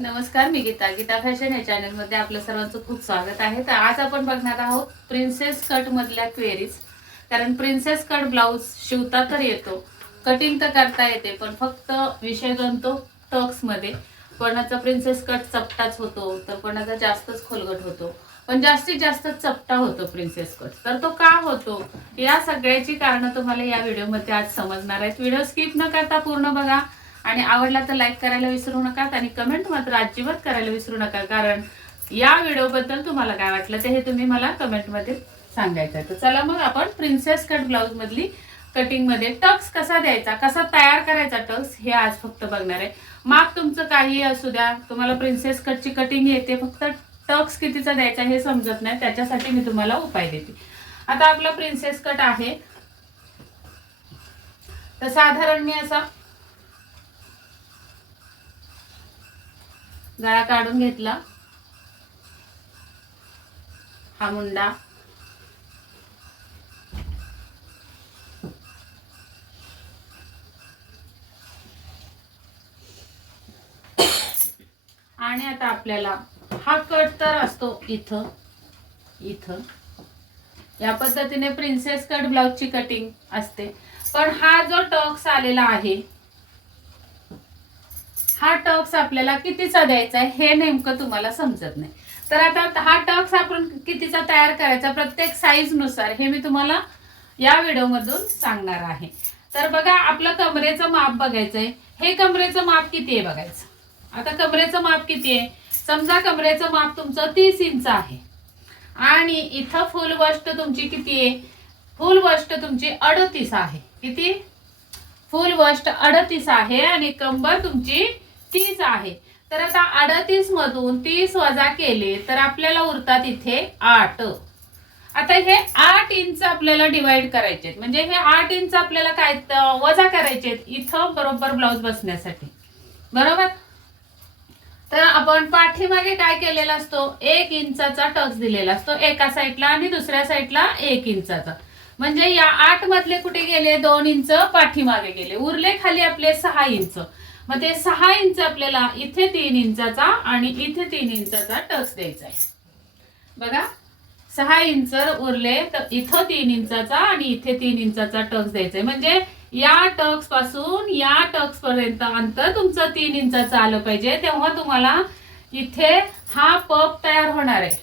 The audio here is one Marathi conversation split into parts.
नमस्कार, मी गीता. गीता फॅशन या चॅनलमध्ये आपलं सर्वांचं खूप स्वागत आहे. तर आज आपण बघणार आहोत प्रिन्सेस कट मधल्या क्वेरीज. कारण प्रिन्सेस कट ब्लाऊज शिवता तर येतो, कटिंग तर करता येते, पण फक्त विषय बनतो टक्स मध्ये. कोणाचा प्रिन्सेस कट चपटाच होतो, तर कोणाचा जास्तच खोलगट होतो, पण जास्तीत जास्त चपटा होतो प्रिन्सेस कट. तर तो का होतो, या सगळ्याची कारणं तुम्हाला या व्हिडिओमध्ये आज समजणार आहेत. व्हिडिओ स्किप न करता पूर्ण बघा आणि आवडला तर लाईक करायला विसरू नका आणि कमेंट मात्र अजिबात करायला विसरू नका. कारण या व्हिडिओबद्दल तुम्हाला काय वाटलं ते हे तुम्ही मला कमेंटमध्ये सांगायचं आहे. तर चला मग आपण प्रिन्सेस कट ब्लाऊज मधली कटिंग मध्ये टक्स कसा द्यायचा, कसा तयार करायचा टक्स, हे आज फक्त बघणार आहे. माप तुमचं काही असू द्या, तुम्हाला प्रिन्सेस कटची कटिंग येते, फक्त टक्स कितीचा द्यायचा हे समजत नाही, त्याच्यासाठी मी तुम्हाला उपाय देते. आता आपला प्रिन्सेस कट आहे, तर साधारण मी असा गळा काढून घेतला, हा मुंडा, आणि आता आपल्याला हा कट तर असतो इथं इथं. या पद्धतीने प्रिन्सेस कट ब्लाउजची कटिंग असते. पण हा जो टक्स आलेला आहे, हा टक्स आपल्याला कितीचा द्यायचा आहे हे नेमकं तुम्हाला समजत नाही. तर आता हा टक्स आपण कितीचा तयार करायचा प्रत्येक साईज नुसार हे मी तुम्हाला या व्हिडिओ मधून सांगणार आहे. तर बघा, आपलं कमरेचं माप बघायचंय. हे कमरेचं माप किती आहे बघायचं. आता कमरेचं माप किती आहे, समजा कमरेचं माप तुमचं 30 इंच आहे आणि इथं फुल वस्ट तुमची किती आहे, फुल वस्ट तुमची 38 आहे. किती, फुल वस्ट 38 आहे आणि कंबर तुमची 30 आहे. तर आता 38 मधून 30 वजा केले तर आपल्याला उरतात इथे 8. आता हे 8 इंच आपल्याला डिवाइड करायचे, म्हणजे हे 8 इंच आपल्याला काय वजा करायचे इथं बरोबर ब्लाऊज बसण्यासाठी, बरोबर. तर आपण पाठीमागे काय केलेला असतो, 1 इंचाचा टक्स दिलेला असतो एका साईडला आणि दुसऱ्या साईडला 1 इंचाचा. म्हणजे या 8 मधले कुठे गेले, 2 इंच पाठीमागे गेले, उरले खाली आपले 6 इंच. मग ते 6 इंच आपल्याला इथे 3 इंचाचा आणि इथे 3 इंचाचा टक्स द्यायचा आहे. बघा, 6 इंच उरले, तर इथं 3 इंचाचा आणि इथे 3 इंचाचा टक्स द्यायचा आहे. म्हणजे या टक्स पासून या टक्स पर्यंत अंतर तुमचं 3 इंचाचं आलं पाहिजे, तेव्हा तुम्हाला इथे हा पप तयार होणार आहे,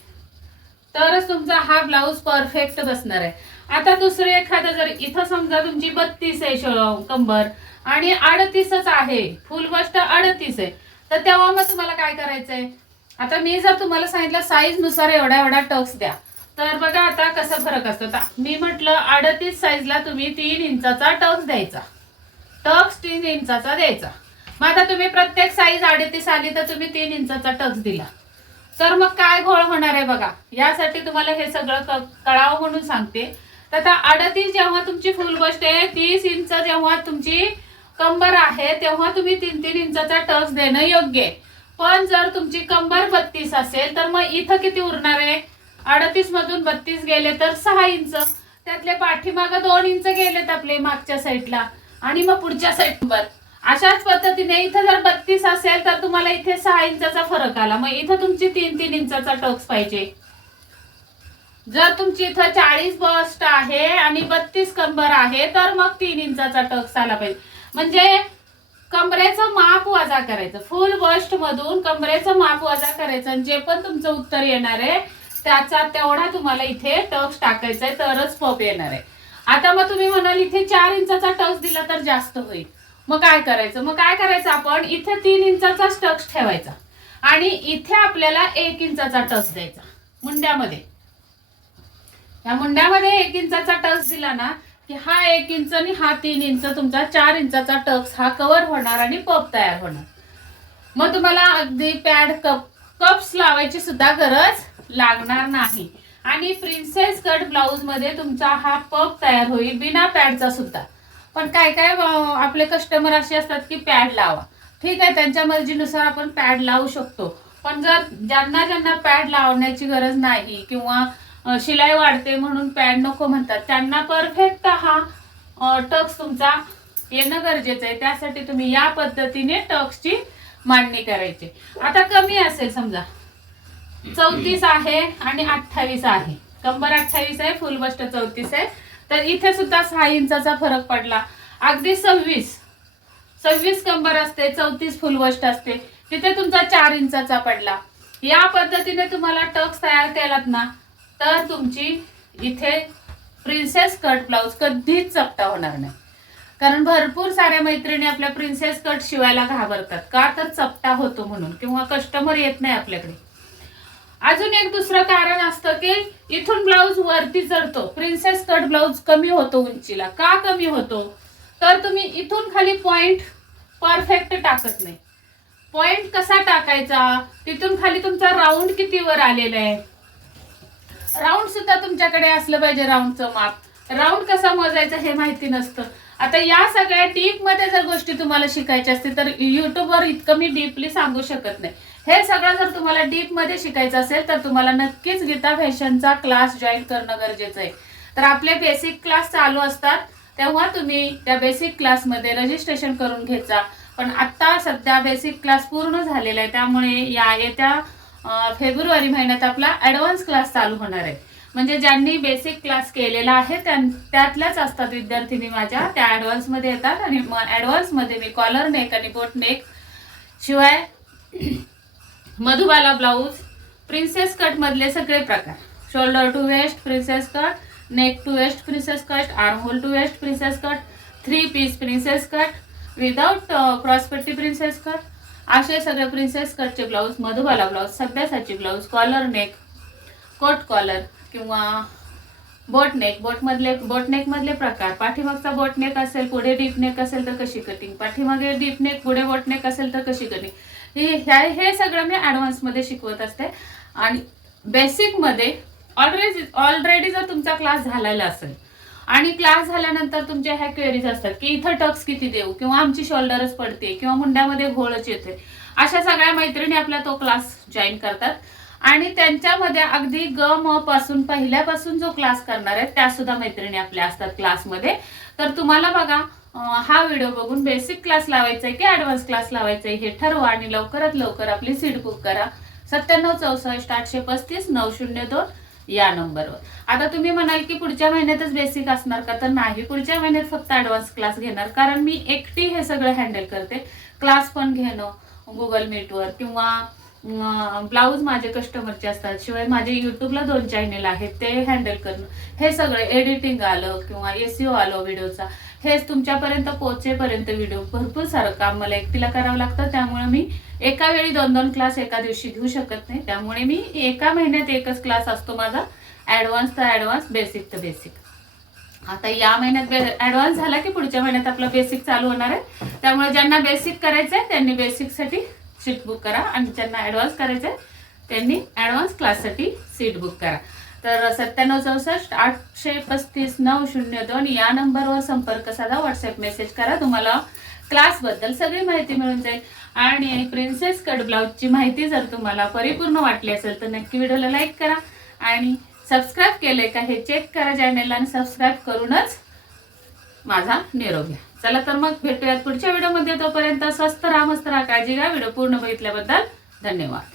तरच तुमचा हा ब्लाऊज परफेक्ट बसणार आहे. आता दुसरे एखादं जर इथं समजा तुमची 32 आहे कंबर आणि 38च आहे, फुल वस्ट 38 आहे, तर तेव्हा मग तुम्हाला काय करायचंय. आता मी जर तुम्हाला सांगितलं साईज नुसार एवढा एवढा टक्स द्या, तर बघा आता कसा फरक असतो. मी म्हटलं 38 साईजला तुम्ही 3 इंचाचा टक्स द्यायचा, टक्स 3 इंचाचा द्यायचा. मग आता तुम्ही प्रत्येक साईज 38 आली तर तुम्ही 3 इंचाचा टक्स दिला, तर मग काय घोळ होणार आहे बघा. यासाठी तुम्हाला हे सगळं कळावं म्हणून सांगते. तर आता 38 जेव्हा तुमची फुल बस्ट आहे, 30 इंच जेव्हा तुमची कंबर आहे, तेव्हा तुम्ही 3-3 इंचाचा टक्स देणं योग्य आहे. पण जर तुमची कंबर 32 असेल तर मग इथं किती उरणार आहे, 38 मधून 32 गेले तर 6 इंच, त्यातले पाठीमाग 2 इंच गेलेत आपले मागच्या साईडला आणि मग पुढच्या साईडवर. अशाच पद्धतीने इथं जर 32 असेल तर तुम्हाला इथे 6 इंचाचा फरक आला, मग इथं तुमची 3-3 इंचाचा टक्स पाहिजे. जर तुमची इथं 40 बस्ट आहे आणि 32 कंबर आहे तर मग 3 इंचाचा टक्स आला पाहिजे. म्हणजे कमरेचं माप वजा करायचं, फुल बस्ट मधून कमरेचं माप वजा करायचं आणि जे पण तुमचं उत्तर येणार आहे त्याचा तेवढा तुम्हाला इथे टक्स टाकायचा आहे, तरच पप येणार आहे. आता मग तुम्ही म्हणाल इथे 4 इंचाचा टक्स दिला तर जास्त होईल, मग काय करायचं. मग काय करायचं, आपण इथे 3 इंचाचा टक्स ठेवायचा आणि इथे आपल्याला 1 इंचाचा टक्स द्यायचा मुंड्यामध्ये. या मुंड्यामध्ये 1 इंचाचा टक्स दिला ना की हा 1 इंच आणि हा 3 इंच तुमचा 4 इंचाचा टक्स हा कव्हर होणार आणि पप तयार होणार. मग तुम्हाला अगदी पॅड कप्स लावायची सुद्धा गरज लागणार नाही आणि प्रिन्सेस कट ब्लाऊज मध्ये तुमचा हा पप तयार होईल बिना पॅडचा सुद्धा. पण काय काय आपले कस्टमर असे असतात की पॅड लावा, ठीक आहे, त्यांच्या मर्जीनुसार आपण पॅड लावू शकतो. पण जर ज्यांना ज्यांना पॅड लावण्याची गरज नाही किंवा शिलाई वाढते म्हणून पॅड नको म्हणतात, त्यांना परफेक्ट हा टक्स तुमचा येणं गरजेचं आहे. त्यासाठी तुम्ही या पद्धतीने टक्सची मांडणी करायची. आता कमी असेल समजा 34 आहे आणि 28 आहे, कंबर 28 आहे, फुल बस्ट 34 आहे, तर इथे सुद्धा 6 इंचाचा फरक पडला. अगदी 26 कंबर असते, 34 फुल बस्ट असते, तिथे तुमचा 4 इंचाचा पडला. या पद्धतीने तुम्हाला टक्स तयार केलात ना तर तुमची इथे प्रिन्सेस कट ब्लाउज कधीच चपटा होणार नाही. कारण भरपूर साऱ्या मैत्रिणी आपल्या प्रिन्सेस कट शिवायला घाबरतात, का तर चपटा होतो म्हणून, किंवा कस्टमर येत नाही आपल्याकडे. अजून एक दुसरं कारण असतं की इथून ब्लाउज वरती चढतो, प्रिन्सेस कट ब्लाउज कमी होतो उंचीला. का कमी होतो, तर तुम्ही इथून खाली पॉइंट परफेक्ट टाकत नाही. पॉइंट कसा टाकायचा, तिथून खाली तुमचा राऊंड किती वर आलेला आहे, राऊंड सुद्धा तुमच्याकडे असलं पाहिजे. राऊंडचं माप, राऊंड कसा मोजायचा हे माहिती नसतं. आता या सगळ्या डीप मध्ये जर गोष्टी तुम्हाला शिकायच्या असतील तर युट्यूबवर इतकं मी डीपली सांगू शकत नाही. हे सगळं जर तुम्हाला डीप मध्ये शिकायचं असेल तर तुम्हाला नक्कीच गीता फॅशनचा क्लास जॉईन करणं गरजेचं आहे. तर आपले बेसिक क्लास चालू असतात, तेव्हा तुम्ही त्या बेसिक क्लासमध्ये रजिस्ट्रेशन करून घ्यायचा. पण आता सध्या बेसिक क्लास पूर्ण झालेला आहे, त्यामुळे या येत्या फेब्रुवारी महिन्यात आपला ॲडव्हान्स क्लास चालू होणार आहे. म्हणजे ज्यांनी बेसिक क्लास केलेला आहे त्यातल्याच असतात विद्यार्थिनी माझ्या, त्या ॲडव्हान्समध्ये येतात. आणि ॲडव्हान्समध्ये मी कॉलर नेक आणि बोट नेक शिवाय मधुबाला ब्लाऊज, प्रिन्सेस कट मधले सगळे प्रकार, shoulder to waist princess cut, neck to waist princess cut, arm hole to waist princess cut, 3 piece princess cut without क्रॉसपट्टी प्रिन्सेस कट, असे सगळे प्रिन्सेस कटचे ब्लाऊज, मधुबाला ब्लाऊज, सभ्यासाची blouse, collar neck, coat collar किंवा बोट नेक मधले प्रकार, पाठीमागचा बोट नेक असेल, पुढे डीप नेक असेल तर कशी कटिंग, पाठीमागे डीप नेक पुढे बोट नेक असेल तर कशी कटिंग, हे सगळं मी ॲडव्हान्स मध्ये शिकवत असते. आणि बेसिक मध्ये ऑलरेडी जर तुमचा क्लास झालेला असेल आणि क्लास झाल्यानंतर तुमच्या ह्या क्वेरीज असतात की इथं टक्स किती देऊ, किंवा आमची शोल्डरच पडते, किंवा मुंड्यामध्ये घोळच येते, अशा सगळ्या मैत्रिणी आपला तो क्लास जॉईन करतात. आणि त्यांच्यामध्ये अगदी ग म पासून पहिल्यापासून जो क्लास करणार आहे त्या सुद्धा मैत्रिणी आपल्या असतात क्लासमध्ये. तर तुम्हाला बघा हा व्हिडिओ बघून बेसिक क्लास लावायचा आहे की ॲडव्हान्स क्लास लावायचा आहे हे ठरवा आणि लवकरात लवकर आपली सीट बुक करा 9764 या नंबरवर. आता तुम्ही म्हणाल की पुढच्या महिन्यातच बेसिक असणार का, तर नाही, पुढच्या महिन्यात फक्त ॲडव्हान्स क्लास घेणार, कारण मी एकटी हे सगळं हँडल करते. क्लास पण घेणं गुगल मीटवर, किंवा ब्लाऊज माझे कस्टमरचे असतात, शिवाय माझे युट्यूबला 2 चॅनेल आहेत ते हँडल करणं, हे सगळे एडिटिंग आलं किंवा SEO आलं व्हिडिओचा, हेच तुमच्यापर्यंत पोहोचेपर्यंत व्हिडिओ भरपूर सारं काम मला एकटीला करावं लागतं. त्यामुळे मी एका वेळी 2-2 क्लास एका दिवशी घेऊ शकत नाही. त्यामुळे मी एका महिन्यात एकच क्लास असतो माझा, ॲडव्हान्स तर ॲडव्हान्स, बेसिक तर बेसिक. आता या महिन्यात ॲडव्हान्स झाला की पुढच्या महिन्यात आपला बेसिक चालू होणार आहे. त्यामुळे ज्यांना बेसिक करायचं आहे त्यांनी बेसिकसाठी सीट बुक करा, आणि ज्यांना ॲडव्हान्स करायचं आहे त्यांनी ॲडव्हान्स क्लाससाठी सीट बुक करा. तर 9764835902 या नंबरवर संपर्क साधा, व्हॉट्सअप मेसेज करा, तुम्हाला क्लासबद्दल सगळी माहिती मिळून जाईल. आणि प्रिन्सेस कट ब्लाऊजची माहिती जर तुम्हाला परिपूर्ण वाटली असेल तर नक्की व्हिडिओला लाईक करा आणि सबस्क्राईब केलंय का हे चेक करा चॅनेलला, आणि सबस्क्राईब करूनच माझा निरोप घ्या. चला तर मग भेटूयात पुढच्या व्हिडिओमध्ये. तोपर्यंत स्वस्त राहा, मस्त राहा, काळजी घ्या. व्हिडिओ पूर्ण बघितल्याबद्दल धन्यवाद.